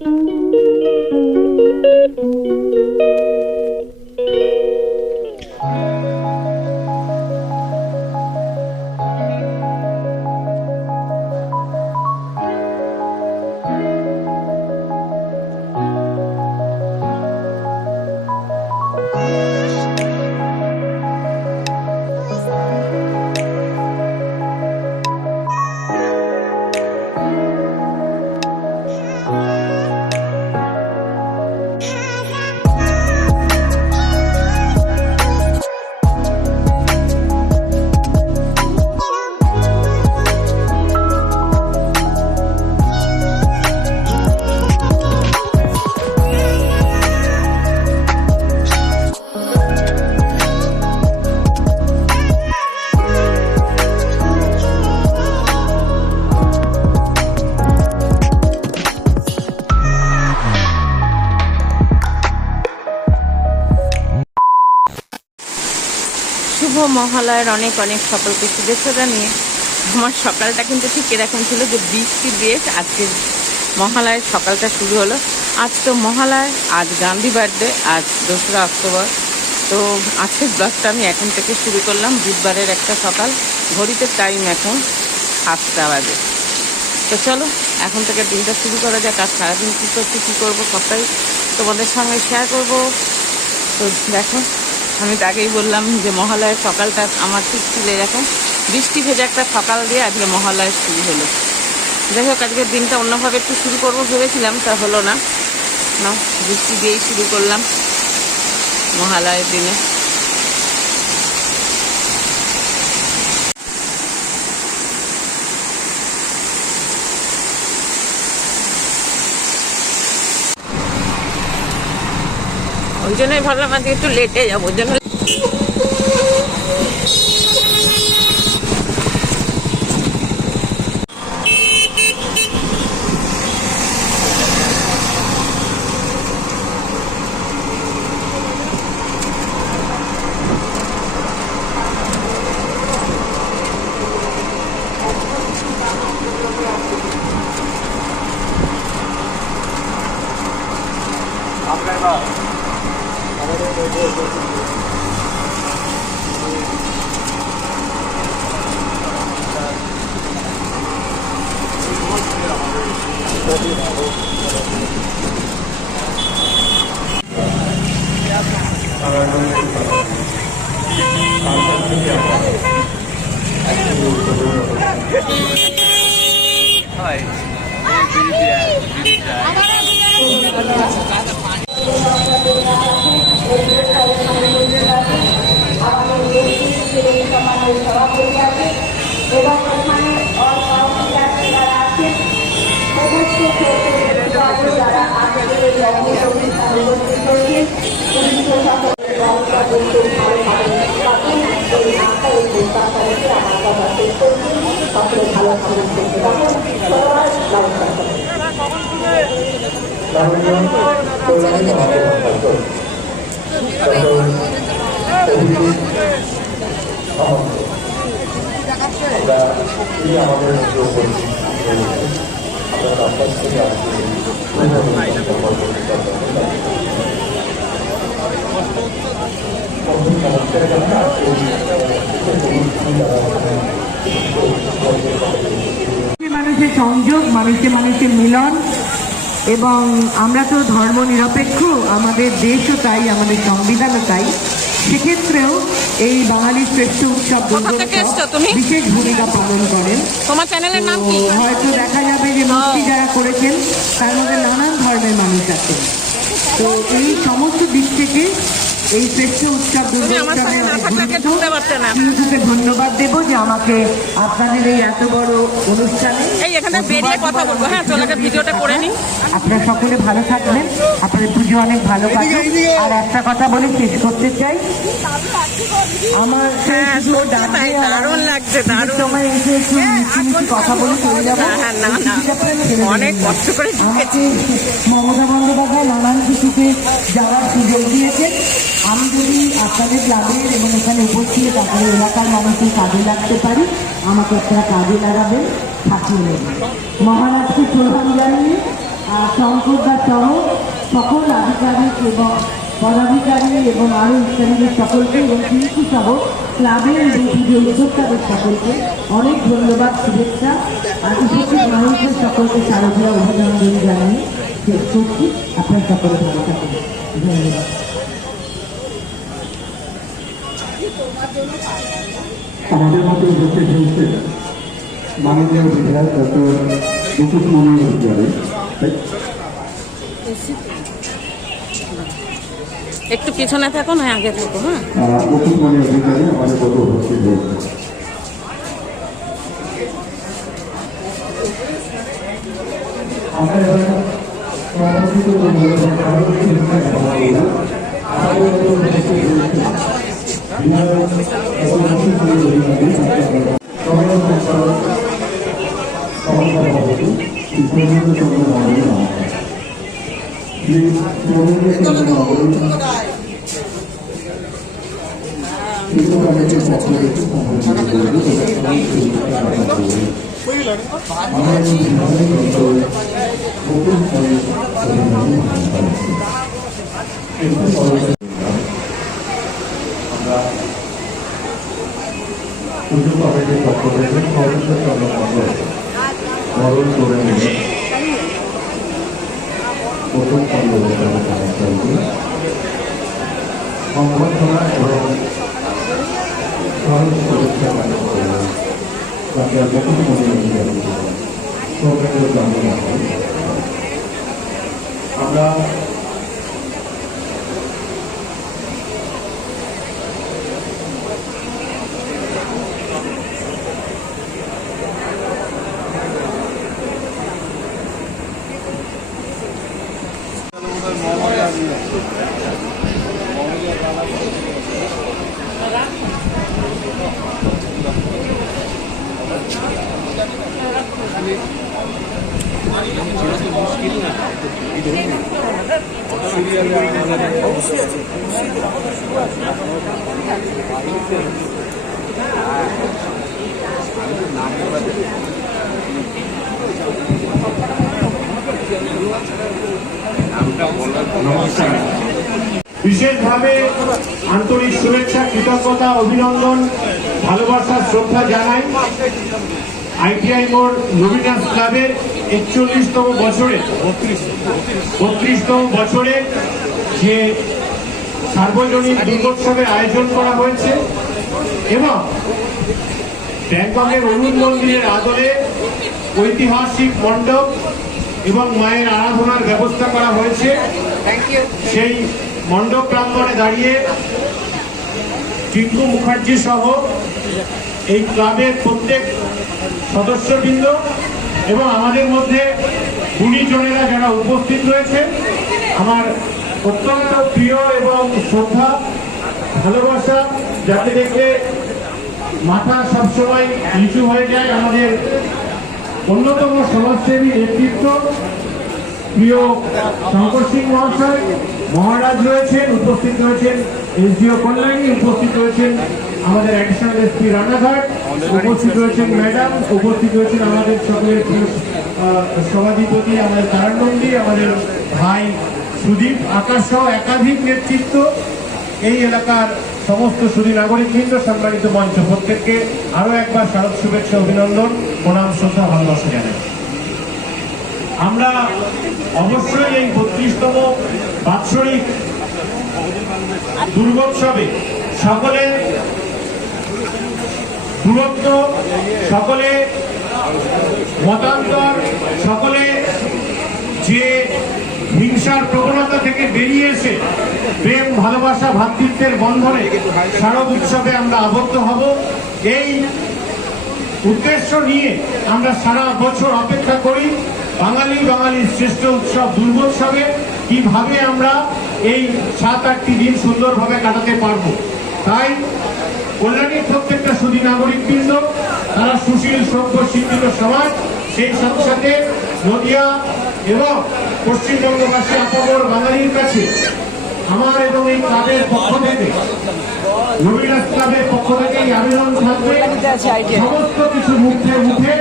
শুভ মহালয়ার অনেক অনেক সকলকে শুভেচ্ছা জানিয়ে আমার সকালটা কিন্তু ঠিক এরকম ছিল যে বৃষ্টি দিয়ে আজকে মহালয়ার সকালটা শুরু হলো। আজ তো মহালয়, আজ গান্ধী বার্থডে, আজ 2রা অক্টোবর। তো আজকের ব্লগটা আমি এখন থেকে শুরু করলাম, বুধবারের একটা সকাল। ঘড়িতে টাইম এখন 7টা বাজে। তো চলো এখন থেকে দিনটা শুরু করা যাক। আজ সারাদিন কী করছি, কী করবো সবটাই তোমাদের সঙ্গে শেয়ার করবো। তো দেখো, আমি তো আগেই বললাম যে মহালয়ের সকালটা আমার ঠিক ছিল এরকম, বৃষ্টি ভেজা একটা সকাল দিয়ে আজকে মহালয় শুরু হলো। যাই হোক, আজকের দিনটা অন্যভাবে একটু শুরু করবো ভেবেছিলাম, তা হলো না, বৃষ্টি দিয়েই শুরু করলাম মহালয়ের দিনে। ওই জন্যই ভাবলাম আজকে একটু লেটে যাবো, ওই জন্য মানুষের সংযোগ, মানুষে মানুষের মিলন, এবং আমরা তো ধর্ম নিরপেক্ষ, আমাদের দেশও তাই, আমাদের সংবিধানও তাই। সেক্ষেত্রেও এই বাঙালির শ্রেষ্ঠ উৎসব বিশেষ ভূমিকা পালন করেন। তোমার চ্যানেলের নাম কি? হয়তো দেখা যাবে যে মূর্তি যারা করেছেন তার মধ্যে নানান ধর্মের মানুষ আছেন। তো এই সমস্ত দিক থেকে এই শ্রেষ্ঠ উৎসব দুর্গোৎসবে ধন্যবাদ দেবো যে আমাকে আপনাদের এই এত বড় অনুষ্ঠানে কথা বলবো। হ্যাঁ, চলো ভিডিওটা করে নিই। আপনারা সকলে ভালো থাকবেন, আপনাদের পুজো অনেক ভালো কাটুক। আর একটা কথা বলে শেষ করতে চাই, আমার দারুণ লাগছে, দারুণ সময় এসে একটু মিষ্টি মিষ্টি কথা বলে চলে যাবো। অনেক কষ্ট করে আমাকে মমতা বন্দ্যোপাধ্যায় নানান কিছুতে যাওয়ার সুযোগ দিয়েছে। আমি যদি আপনাদের ক্লাবের এবং এখানে উপস্থিত আপনাদের এলাকার মানুষের কাজে লাগতে পারি, আমাকে আপনারা কাজে লাগাবেন, থাকিয়ে নেবেন। মহারাজকে প্রধান জানিয়ে শঙ্করদা সহ সকল আধিকারিক এবং পদাধিকারী এবং আরও ইত্যাদিদের সকলকে এবং শিল্পী সহ ক্লাবের এবং পুজো উদ্যোক্তাদের সকলকে অনেক ধন্যবাদ, শুভেচ্ছা আর উপস্থিত মানুষের সকলকে শারদীয় অভিনন্দন জানিয়ে শেষ করছি। আপনার সকলে ভালো থাকুন, ধন্যবাদ। আমাদের মধ্যে উপস্থিত হয়েছে মাননীয় বিধায়ক ডক্টর মুকুট মনোহর অধিকারী। একটু পিছনে থাকো না আগে থাকো। হ্যাঁ, মুকুট মনোহর অধিকারী আমাদের মধ্যে উপস্থিত হয়েছে। আমরা এবার পরবর্তীত পুজো কমিটির পক্ষ থেকে বরণ করে নিয়ে প্রথম সংবর্ধনা এবং সহজ পরীক্ষা আমরা বিশেষভাবে আন্তরিক শুভেচ্ছা, কৃতজ্ঞতা, অভিনন্দন, ভালোবাসা, শ্রদ্ধা জানাই আইটিআই মোড় লুমিনাস ক্লাবের 41তম বছরে 32তম বছরে যে সার্বজনীন দুর্গোৎসবের আয়োজন করা হয়েছে এবং ব্যাংককের অরুণ মন্দিরের আদলে ঐতিহাসিক মণ্ডপ এবং মায়ের আরাধনার ব্যবস্থা করা হয়েছে। সেই মণ্ডপ প্রাঙ্গণে দাঁড়িয়ে টিঙ্কু মুখার্জি সহ এই ক্লাবের প্রত্যেক সদস্যবৃন্দ এবং আমাদের মধ্যে গুণীজনেরা যারা উপস্থিত রয়েছে, আমার অত্যন্ত প্রিয় এবং শ্রদ্ধা ভালোবাসা, যাতে দেখে মাথা সবসময় নিচু হয়ে যায়, আমাদের অন্যতম সমাজসেবী নেতৃত্ব প্রিয় শঙ্কর সিং মহাশয় মহারাজ রয়েছেন, উপস্থিত রয়েছেন এসডিও কল্যাণী, উপস্থিত রয়েছেন আমাদের অ্যাডিশনাল এসপি রানাঘাট, উপস্থিত রয়েছেন ম্যাডাম, উপস্থিত রয়েছেন আমাদের সকলের সভাধিপতি আমাদের তারানন্দী, আমাদের ভাই সুদীপ আকাশ সহ একাধিক নেতৃত্ব, এই এলাকার সমস্ত সুধী নাগরিকবৃন্দ, সম্মানিত মঞ্চ, প্রত্যেককে আরো একবার শারদ শুভেচ্ছা, অভিনন্দন, প্রণাম, শ্রদ্ধা, ভালোবাসা জানাই। আমরা অবশ্যই এই 32তম বাৎসরিক দুর্গোৎসবে সকলে দূরত্ব, সকলে মতান্তর, সকলে যে হিংসার প্রবণতা থেকে বেরিয়ে এসে প্রেম, ভালোবাসা, ভ্রাতৃত্বের বন্ধনে শারদ উৎসবে আমরা আবদ্ধ হব, এই উদ্দেশ্য নিয়ে আমরা সারা বছর অপেক্ষা করি বাঙালির শ্রেষ্ঠ উৎসব দুর্গোৎসবে কিভাবে আমরা এই 7-8টি দিন সুন্দরভাবে কাটাতে পারব। তাই কল্যাণীর প্রত্যেকটা সুধী নাগরিকবৃন্দ, তারা সুশীল, সভ্য, শিক্ষিত সমাজ, সেই সাথে সাথে নদিয়া এবং পশ্চিমবঙ্গবাসী আপামর বাঙালির কাছে আমার এবং এই ক্লাবের পক্ষ থেকে, লুমিনাস ক্লাবের পক্ষ থেকে এই আবেদন থাকবে, সমস্ত কিছু মুখে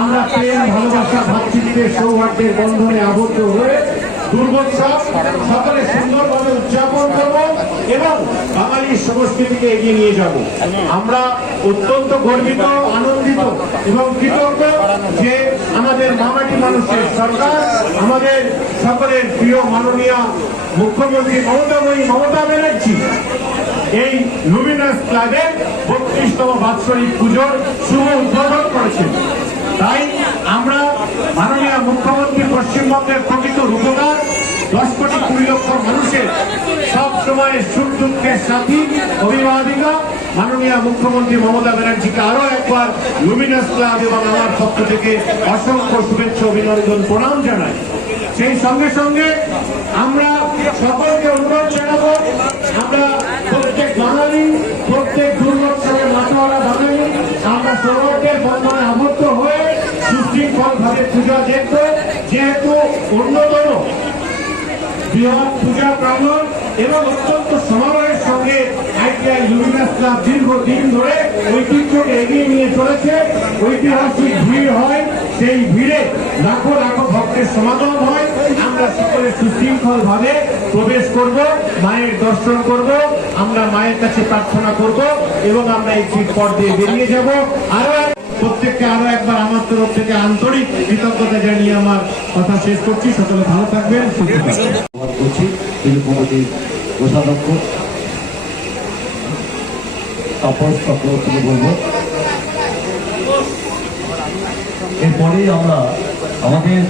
আমরা প্রেম ভালোবাসা ভাতৃত্বের সৌহার্দ্যের বন্ধনে আবদ্ধ হয়ে দুর্গোৎসব সকলে সুন্দরভাবে উদযাপন করব এবং বাঙালির সংস্কৃতিকে এগিয়ে নিয়ে যাব। আমরা অত্যন্ত গর্বিত, আনন্দিত এবং কৃতজ্ঞ যে আমাদের মামাটি মানুষের সরকার, আমাদের সকলের প্রিয় মাননীয় মুখ্যমন্ত্রী মমতা ব্যানার্জি এই লুমিনাস ক্লাবের 32তম বাৎসরিক পুজোর শুভ উদ্বোধন করেছেন। তাই আমরা মাননীয় মুখ্যমন্ত্রী পশ্চিমবঙ্গের প্রকৃত রূপকার 10 কোটি 20 লক্ষ মানুষের সব সময় সুখ দুঃখের সাথী অভিভাবিকা মাননীয় মুখ্যমন্ত্রী মমতা ব্যানার্জিকে আরো একবার লুমিনাস ক্লাব এবং আমার পক্ষ থেকে অসংখ্য শুভেচ্ছা অভিনন্দন প্রণাম জানাই। সেই সঙ্গে সঙ্গে আমরা সকলকে অনুরোধ জানাবো, আমরা প্রত্যেক বাঙালি, প্রত্যেক দুর্গোৎসবের মাথাওয়ালা বাঙালি আমরা সৌহার্দ্যের বন্ধনে আবদ্ধ হয়ে সুশৃঙ্খল ভাবে পূজা দেখব। যেহেতু অন্যতম বৃহৎ পূজা প্রাঙ্গণ এবং অত্যন্ত সমারোহের সঙ্গে আইটিআই লুমিনাস ক্লাব দীর্ঘদিন ধরে ঐতিহ্যকে এগিয়ে নিয়ে চলেছে, ঐতিহাসিক ভিড় হয়, সেই ভিড়ে লাখো লাখো ভক্তের সমাগম হয়। আমরা সকলে সুশৃঙ্খল ভাবে প্রবেশ করব, মায়ের দর্শন করব, আমরা মায়ের কাছে প্রার্থনা করব এবং আমরা এই ভিড় পথ দিয়ে বেরিয়ে যাব। প্রত্যেককে আরো একবার আমার তরফ থেকে আন্তরিক কৃতজ্ঞতা জানিয়ে আমার কথা শেষ করছি। সকলে ভালো থাকবেন, সুস্থ থাকবেন। করছি কমিটির কোষাধ্যক্ষ তাপস চক্রবর্তীকে বলবো। এরপরেই আমরা আমাদের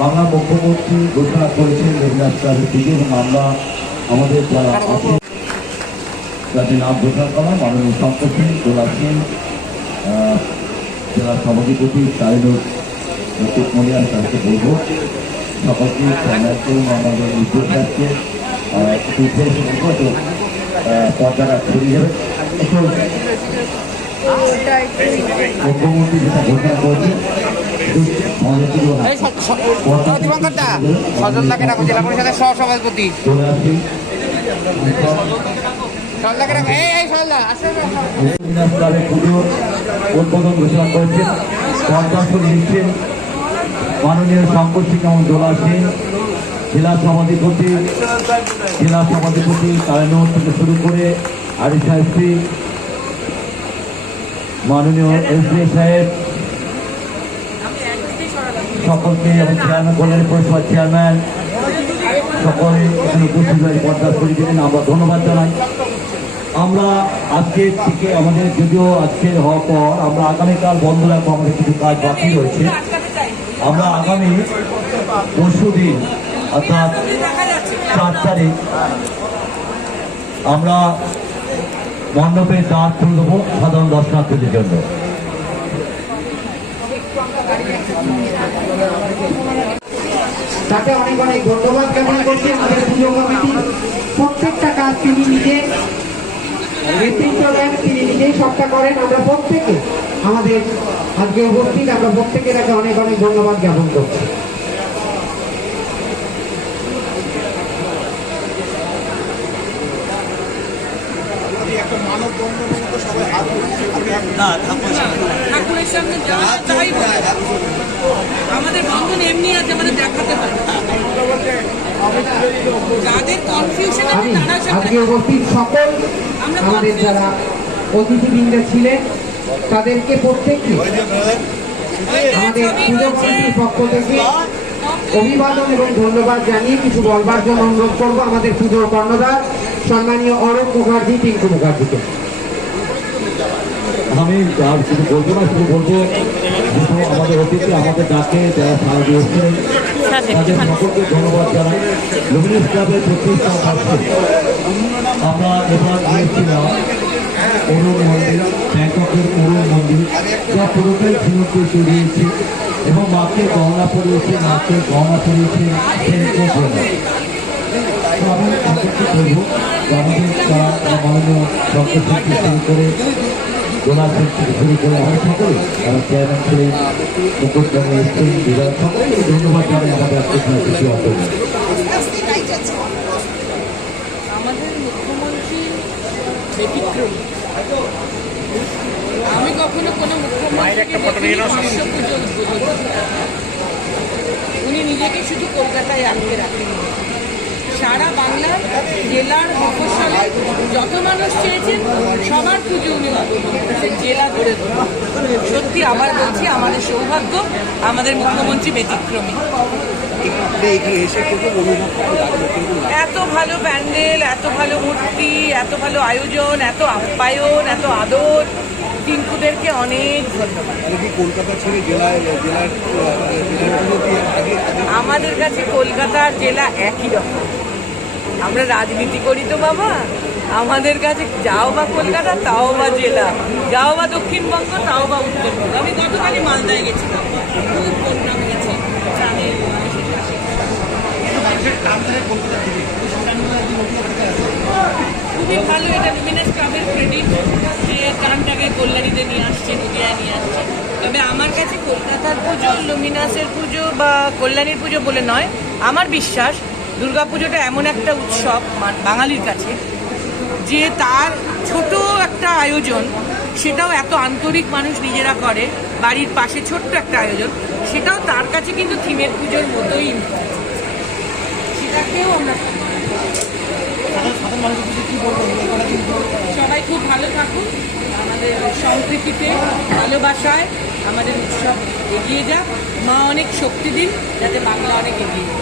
বাংলা মুখ্যমন্ত্রী ঘোষণা করেছেন লুমিনাস ক্লাবের দিকে এবং আমরা আমাদের যারা আছে যাদের নাম ঘোষণা করা মাননীয় শঙ্কর সিং, দোলা সিং, জেলা সভাধিপতি চাইলুর মলিয়ান তাকে বলবো সকলকে আমাদের উদ্যোগকে পর্দাটা ছড়িয়ে যাবে। মুখ্যমন্ত্রী যেটা ঘোষণা করেছে চলে আসছি পুজো উদ্বোধন ঘোষণা করেছেন, পদ্মাসন লিখছেন মাননীয় শঙ্কর সিং এবং দোলা সিং, জেলা সভাধিপতি কারানোর থেকে শুরু করে আরিফা এসপি, মাননীয় এসডিও সাহেব, সকলকে এবং চেয়ারম্যান, কল্যাণী পরিষেবার চেয়ারম্যান সকলে এখানে উপস্থিত হয়ে পর্দা করে দিলেন, আমরা ধন্যবাদ জানাই। আমরা আজকে থেকে আমাদের যদিও আজকের হওয়ার পর আমরা আগামীকাল বন্ধ রাখবো, আমাদের কিছু কাজ বাকি রয়েছে। আমরা আগামী 2 দিন অর্থাৎ 4 তারিখ আমরা মণ্ডপের দ্বার খুলে দেবো সাধারণ দর্শনার্থীদের জন্য। তাকে অনেক অনেক ধন্যবাদ জ্ঞাপন করছি। আমাদের পুজো কমিটি প্রত্যেকটা কাজ তিনি নিজে নেতৃত্ব দেন, তিনি নিজেই সবটা করেন। আমরা প্রত্যেকে আমাদের আজকে উপস্থিত আমরা প্রত্যেকে তাকে অনেক অনেক ধন্যবাদ জ্ঞাপন করছি। ঠাকুরের সামনে যাওয়া চাইব, আমাদের বন্ধন এমনি আছে, আমাদের দেখাতে হবে। যাদের কনফিউশন আছে তারা আজকে উপস্থিত সকল আমাদের যারা অতিথিবৃন্দ ছিলেন তাদেরকে প্রত্যেককে আমাদের পুজো কমিটির পক্ষ থেকে অভিবাদন এবং ধন্যবাদ জানিয়ে কিছু বলবার জন্য অনুরোধ করবো আমাদের পুজোর কর্ণধার সম্মানীয় অরূপ মুখার্জি, টিঙ্কু মুখার্জিকে। আমি আর কিছু বলবো না, শুধু বলবো আমাদের অতিথি আমাদের ডাকে যারা সারা দিয়েছেন তাদের সকলকে ধন্যবাদ জানাই। লুমিনাস ক্লাবের 32তম বার্ষিক আমরা এবার গিয়েছিলাম অরুণ মন্দির, ব্যাংককের অরুণ মন্দির, যা পুরোটাই ঝিনুকে চড়িয়েছে এবং মাকে গহনা পরিয়েছে, মাকে গহনা পরিয়েছে আমি সকলকে বলবো আমাদের মাননীয় ডক্টর থেকে শুরু করে দোলা থেকে শুরু করে আমরা সকলে যারা চেয়ারম্যান ছিলেন, মুকুটমণি এসছেন, বিধায়ক, সকলকে ধন্যবাদ জানাই আমাদের আজকে কিছু অন্তর্ভুক্ত। আমাদের মুখ্যমন্ত্রী ব্যতিক্রমী, আমি কখনো কোনো মুখ্যমন্ত্রীকে দেখিনি বিশ্ব পুজো উদ্বোধন করতে। উনি নিজেকে শুধু কলকাতায় আটকে রাখেন, সারা বাংলার জেলার মফস্বলে যত মানুষ চেয়েছেন সবার পুজো উনি উদ্বোধন করেছেন, জেলা ধরে ধরে। সত্যি আবার বলছি, আমাদের সৌভাগ্য, আমাদের মুখ্যমন্ত্রী ব্যতিক্রমী। এত ভালো প্যান্ডেল, এত ভালো মূর্তি, এত ভালো আয়োজন, এত আপ্যায়ন, এত আদর, টিঙ্কুদেরকে অনেক ধন্যবাদ। কলকাতা ছেড়ে আমাদের কাছে কলকাতার জেলা একই রকম। আমরা রাজনীতি করি তো বাবা, আমাদের কাছে যাও বা কলকাতা, তাও বা জেলা, যাও বা দক্ষিণবঙ্গ, তাও বা উত্তরবঙ্গ। আমি গতকালই মালদায় গেছিলাম, খুব প্রোগ্রাম গেছি, চাঁদের খুবই ভালো। এটা লুমিনাস ক্লাবের ক্রেডিট যে গানটাকে কল্যাণীতে নিয়ে আসছে, নদিয়ায় নিয়ে আসছে। তবে আমার কাছে কলকাতার পুজো, লুমিনাসের পুজো বা কল্যাণীর পুজো বলে নয়, আমার বিশ্বাস দুর্গাপুজোটা এমন একটা উৎসব বাঙালির কাছে যে তার ছোট একটা আয়োজন, সেটাও এত আন্তরিক মানুষ নিজেরা করে, বাড়ির পাশে ছোট্ট একটা আয়োজন, সেটাও তার কাছে কিন্তু থিমের পুজোর মতোই সেটাকেও আমরা সবাই খুব ভালো থাকুন, আমাদের সম্প্রীতিতে, ভালোবাসায় আমাদের উৎসব এগিয়ে যাক। মা অনেক শক্তি দিন যাতে বাংলা অনেক এগিয়ে যায়।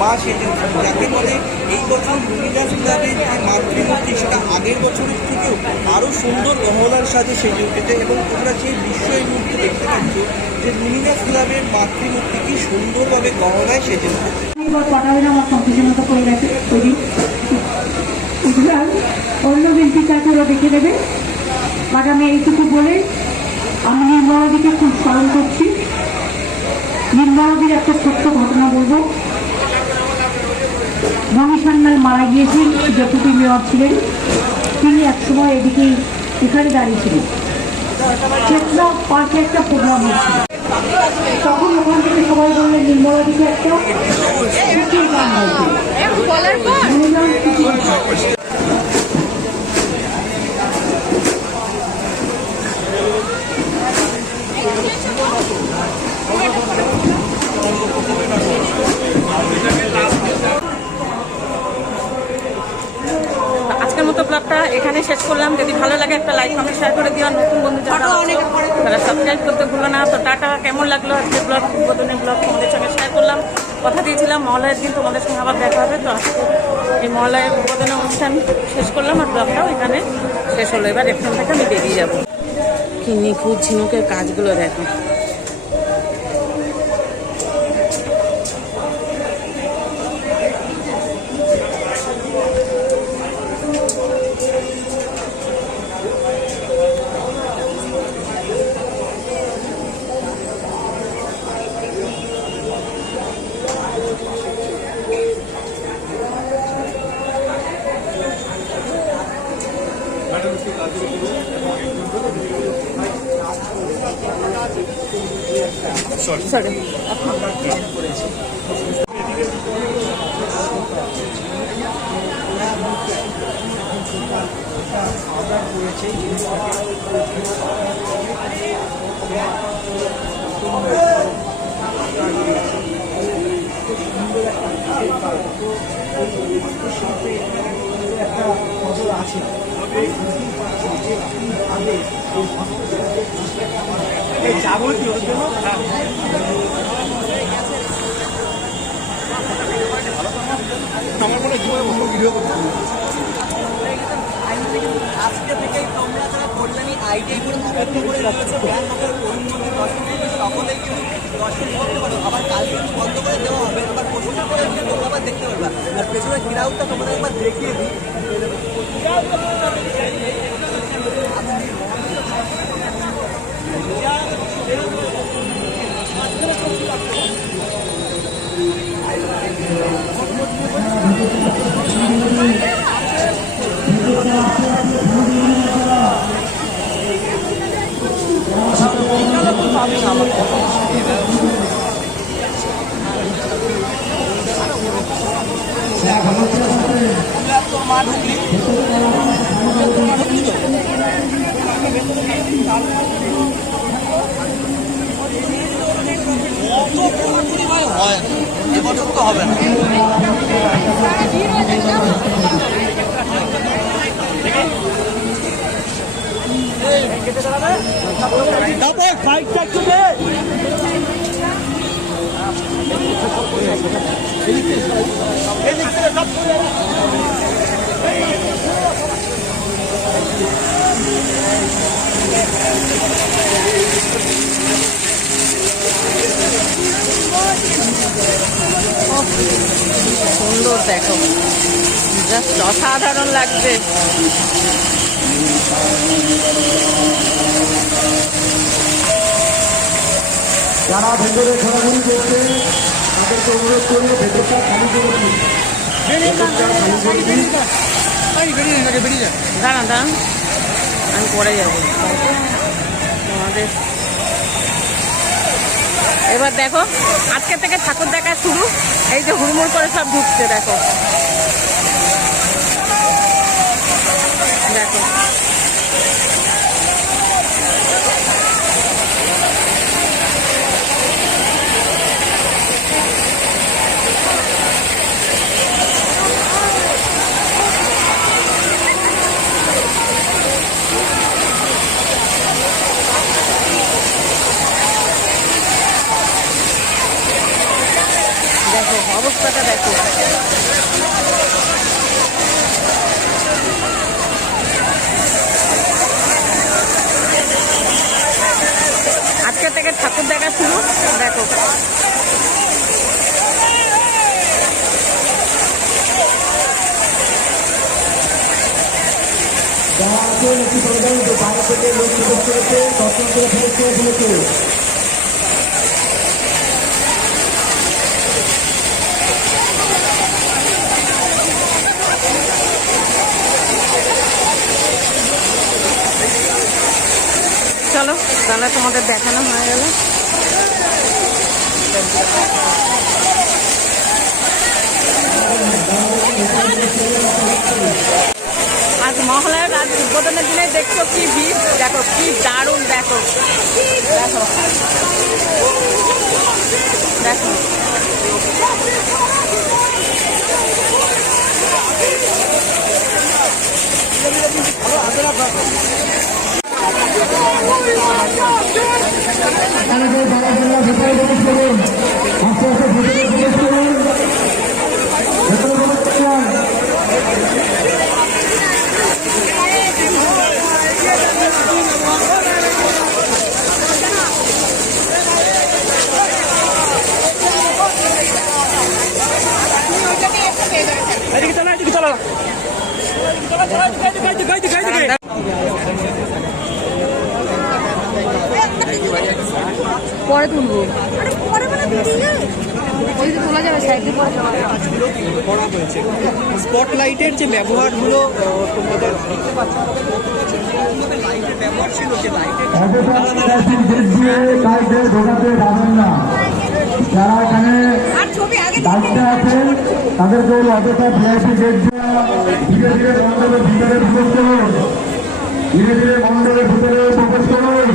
মা সেজেছেন, যাকে বলে এই বছর লুমিনাস ক্লাবের যে মাতৃমূর্তি সেটা আগের বছরের থেকেও আরও সুন্দর গহনার সাথে সেজে উঠেছে এবং তোমরা সেই দৃশ্য এই মুহূর্তে দেখতে পাচ্ছ যে লুমিনাস ক্লাবের মাতৃমূর্তি কি সুন্দরভাবে গহনায় সেজে উঠেছে। আমার সম্পূর্ণতা করে গেছে তৈরি, সুতরাং অন্য বিনতি চাকরা দেখে নেবে। বাট আমি এইটুকু বলে আমি নির্মলাদিকে খুব স্মরণ করছি। নির্মলাদির একটা ছোট্ট ঘটনা বলবো। রবি সান্যাল মারা গিয়েছেন, ডেপুটি মেয়র ছিলেন তিনি, একসময় এদিকে এখানে দাঁড়িয়েছিলেন, চেতনা পার্কে একটা প্রোগ্রাম হচ্ছিল, তখন ওখান থেকে সবাই বললেন নির্মলাদিকে একটা সুখের গান হয়েছে। আজকের মতো ব্লগটা এখানে শেষ করলাম। যদি ভালো লাগে একটা লাইক, কমেন্ট, শেয়ার করে দিও। নতুন বন্ধু যারা তারা সাবস্ক্রাইব করতে ভুলো না। তো টাটা, কেমন লাগলো আজকে ব্লগ, উদ্বোধনের ব্লগ তোমাদের সঙ্গে শেয়ার করলাম। কথা দিয়েছিলাম মহালয়ের দিন তোমাদের সঙ্গে আবার দেখা হবে। তো আজকে এই মহালয়ের উদ্বোধনের অনুষ্ঠান শেষ করলাম আর ব্লগটাও এখানে শেষ হলো। এবার এখান থেকে আমি বেরিয়ে যাবো। কি নিখুঁত ঝিনুকের কাজগুলো দেখো। Sorry. যাবতীয় আমার মনে ভিডিও করতে আজকে থেকেই তোমরা যারা কল্যাণী আইটিআই করে অপেক্ষা করে রয়েছে করিমগঞ্জের দর্শন করতে, সকলেই কিন্তু দর্শন করতে পারো। আবার কালকে বন্ধ করে দেওয়া হবে, আবার পরশুটা করে তোমরা আবার দেখতে পারবা। আর পেছনের ক্রাউডটা তোমাদের একবার দেখিয়ে দিই। হয় এবছর তো হবে না। তারপর ফাইটটা একটু দে। সুন্দর দেখো, জাস্ট অসাধারণ লাগছে। যারা ভেতরে ঘোরাঘুরি করছে তাদেরকে অনুরোধ করি ভেতরটা খালি করে দিন। দাঁড়ান দাঁড়ান, আমি পরে যাবো তোমাদের। এবার দেখো, আজকে থেকে ঠাকুর দেখা শুরু। এই যে হুড়মুড় করে সব ঢুকছে, দেখো দেখো। দেখো অবস্থাটা দেখো। আজকে থেকে ঠাকুর দেখা শুরু, দেখো। যারা আছেন একটু বলে দেন যে বাইরে থেকে লোক প্রবেশ করেছে, দর্শন করে ফেরত করে ফেলেছে। চলো তাহলে তোমাদের দেখানো হয়ে গেল। আজ মহালয়ার রাত উদ্বোধনের দিনে দেখছো কি ভিড়, দেখো কি দারুণ, দেখো দেখো দেখো। পরে তুলবো, তোলা যাবে সাইডে পরে। করা হয়েছে স্পটলাইটের যে ব্যবহারগুলো তোমাদের দেখতে পাচ্ছ, লাইটের ব্যবহার ছিল, যে লাইটের ঢোকাতে পারবেন না। যারা এখানে দায়িত্বে আছেন তাদেরকে অযথা ভিআইপি গেট ধীরে ধীরে মন্ডলের ভিতরে প্রবেশ করুন, ধীরে ধীরে মন্ডলের ভিতরে প্রবেশ করুন।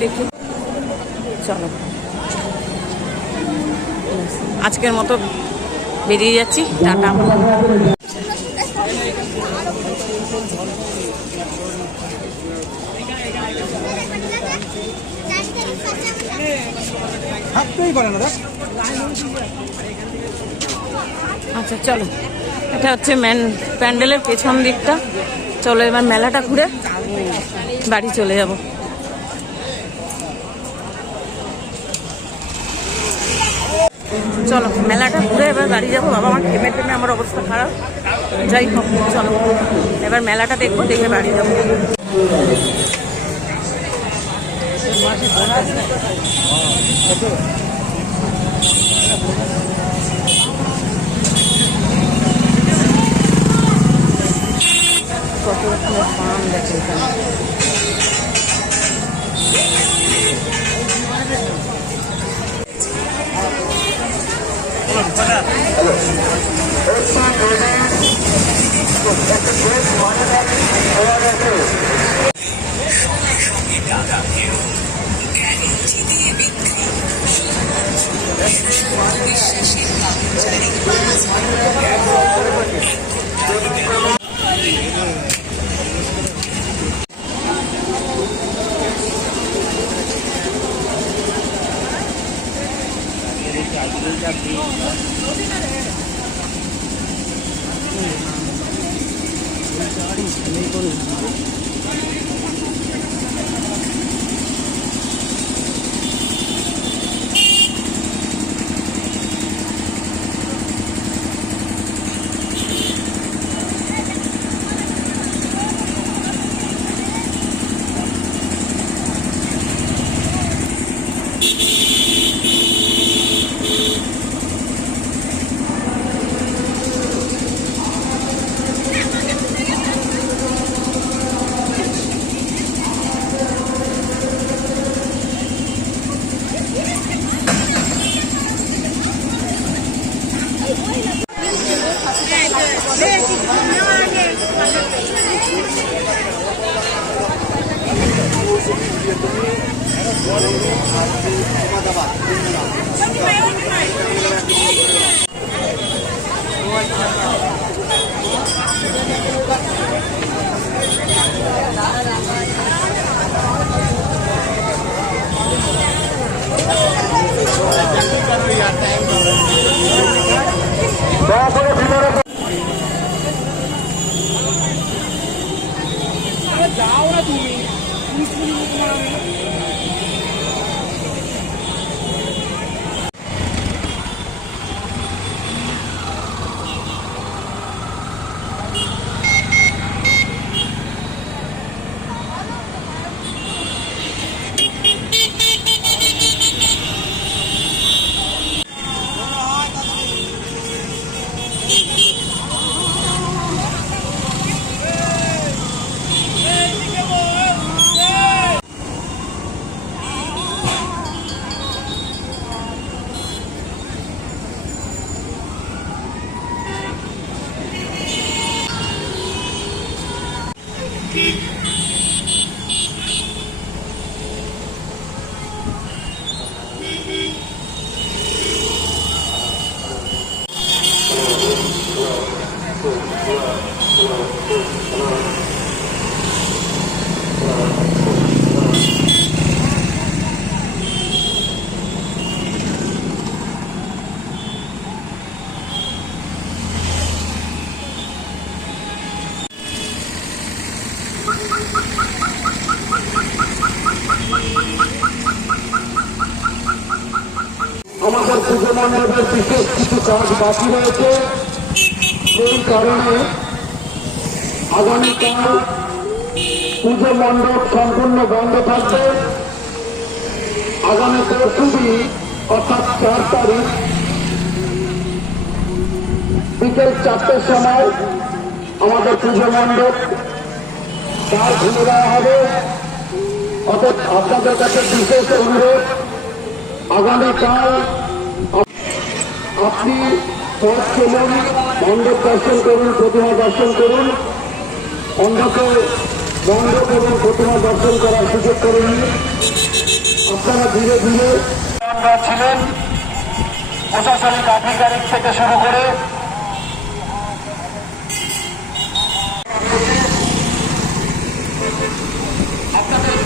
দেখি চলো, আজকের মতো বেরিয়ে যাচ্ছি, টাটা। That's থাকতেই পারে না। আচ্ছা চলো, এটা হচ্ছে প্যান্ডেলের পেছন দিকটা। চলো এবার মেলাটা ঘুরে বাড়ি চলে যাব। চলো মেলাটা ঘুরে এবার বাড়ি যাবো। বাবা আমার টেমে আমার অবস্থা খারাপ। যাই হোক চলো এবার মেলাটা দেখবো, দেখে বাড়ি যাবো। কত রকমের ফার্ম দেখে এখানে। আমাদের পুজো মণ্ডপের বিশেষ কিছু কাজ বাকি রয়েছে, সেই কারণে আগামীকাল পুজো মণ্ডপ সম্পূর্ণ বন্ধ থাকবে। আগামী পরশুদিন অর্থাৎ 4 তারিখ বিকেল 4টের সময় আমাদের পুজো মণ্ডপ তার খুলে দেওয়া হবে। অর্থাৎ আপনাদের কাছে বিশেষ অনুরোধ, আগামীকাল আপনি পথ চলুন, মণ্ডপ দর্শন করুন, প্রতিমা দর্শন করুন। অন্ধকে মণ্ডপ এবং প্রতিমা দর্শন করার সুযোগ করে নিন। আপনারা ধীরে ধীরে ছিলেন, প্রশাসনিক আধিকারিক থেকে শুরু করে আপনাদের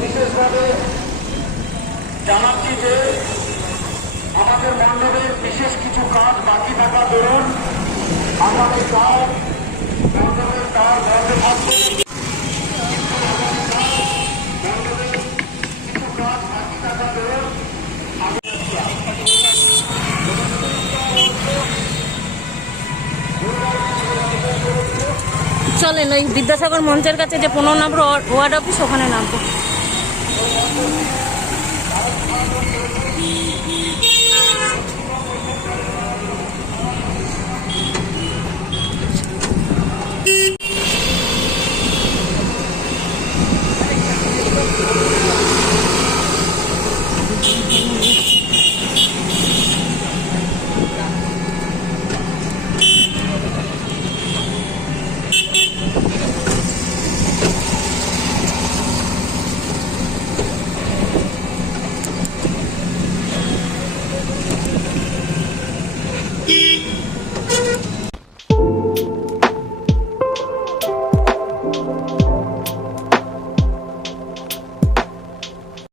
বিশেষভাবে জানাচ্ছি যে আমাদের মণ্ডপের বিশেষ কিছু কাজ বাকি থাকা দরুন আগামীকাল মণ্ডপের কাজ বন্ধ থাকবে। কিছু কাজ বাকি থাকা দরুন চলেন ওই বিদ্যাসাগর মঞ্চের কাছে যে 15 নম্বর ওয়ার্ড অফিস ওখানে নামবো।